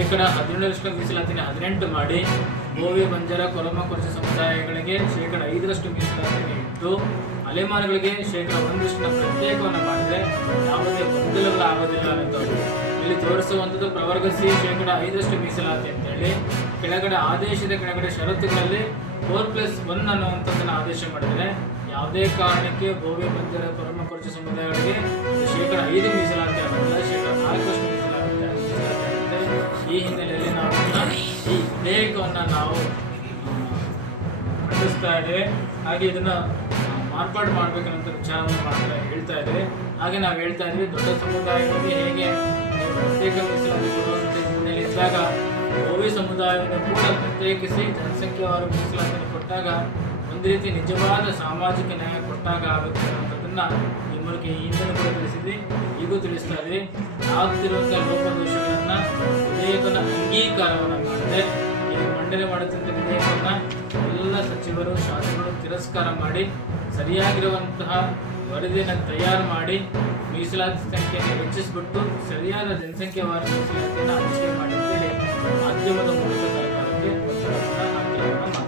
17% ಮೀಸಲಾತಿನ 18 ಮಾಡಿ ಬೋವಿ ಬಂಜಾರ ಕೊರಮ ಕೊರಚ ಸಮುದಾಯಗಳಿಗೆ 5% ಮೀಸಲಾತಿಯನ್ನು ಇಟ್ಟು ಅಲೆಮಾರಿಗಳಿಗೆ 1% ಪ್ರತ್ಯೇಕವನ್ನು ಮಾಡಿದರೆ ಯಾವುದೇ ಗೊಂದಲಗಳಾಗೋದಿಲ್ಲ ಅನ್ನೋದು ಇಲ್ಲಿ ತೋರಿಸುವಂಥದ್ದು. ಪ್ರವರ್ಗ ಸಿ 5% ಮೀಸಲಾತಿ ಅಂತೇಳಿ ಕೆಳಗಡೆ ಆದೇಶದ ಕೆಳಗಡೆ ಷರತ್ತುಗಳಲ್ಲಿ 4+1 ಅನ್ನುವಂಥದ್ದನ್ನು ಆದೇಶ ಮಾಡಿದರೆ ಯಾವುದೇ ಕಾರಣಕ್ಕೆ ಬೋವಿ ಬಂಜಾರ ಕೊರಮ ಕೊರಚ ಸಮುದಾಯಗಳಿಗೆ 5% ಮೀಸಲಾತಿ ಆಗೋದಿಲ್ಲ, 4% ಮೀಸಲಾತಿ ಆಗುತ್ತೆ. ಈ ಹಿನ್ನೆಲೆಯಲ್ಲಿ ನಾವು ಈ ವಿಧೇಯಕವನ್ನು ನಾವು ಮಂಡಿಸ್ತಾ ಇದ್ದೇವೆ. ಹಾಗೆ ಇದನ್ನು ಮಾರ್ಪಾಡು ಮಾಡಬೇಕನ್ನೋಂಥ ವಿಚಾರವನ್ನು ಹೇಳ್ತಾ ಇದ್ದೇವೆ. ಹಾಗೆ ನಾವು ಹೇಳ್ತಾ ಇದ್ವಿ, ದೊಡ್ಡ ಸಮುದಾಯಗಳಿಗೆ ಹೇಗೆ ಪ್ರತ್ಯೇಕ ಮೀಸಲಾತಿ ಕೊಡುವಂಥ ಹಿನ್ನೆಲೆ ಇದ್ದಾಗ ಬೋವಿ ಸಮುದಾಯವನ್ನು ಕೂಡ ಪ್ರತ್ಯೇಕಿಸಿ ಜನಸಂಖ್ಯೆವಾರು ಮೀಸಲಾತಿಯನ್ನು ಕೊಟ್ಟಾಗ ಒಂದು ರೀತಿ ನಿಜವಾದ ಸಾಮಾಜಿಕ ನ್ಯಾಯ ಕೊಟ್ಟಾಗ ಆಗುತ್ತೆ ಅನ್ನೋಂಥದ್ದನ್ನು ಈ ಮೂಲಕ ಈ ಹಿಂದೆ ಕೂಡ ತಿಳಿಸಿದ್ವಿ, ಈಗೂ ತಿಳಿಸ್ತಾ ಇದ್ವಿ. ಆಗ್ತಿರುವಂಥ ಲೋಪದೋಷಗಳನ್ನು ವಿಧೇಯಕನ ಅಂಗೀಕಾರವನ್ನು ಮಾಡದೆ ಈಗ ಮಂಡನೆ ಮಾಡುತ್ತಿದ್ದ ವಿಧೇಯಕವನ್ನು ಎಲ್ಲ ಸಚಿವರು ಶಾಸಕರು ತಿರಸ್ಕಾರ ಮಾಡಿ ಸರಿಯಾಗಿರುವಂತಹ ವರದಿಯನ್ನು ತಯಾರು ಮಾಡಿ ಮೀಸಲಾತಿ ಸಂಖ್ಯೆಯನ್ನು ಹೆಚ್ಚಿಸಿಬಿಟ್ಟು ಸರಿಯಾದ ಜನಸಂಖ್ಯೆವಾರ ಮೀಸಲಾತಿಯನ್ನು ಹಂಚಿಕೆ ಮಾಡಿ ಮಾಧ್ಯಮದ ಮೂಲಕ ಸರ್ಕಾರಕ್ಕೆ ಒತ್ತಡವನ್ನು ಹಾಕಿ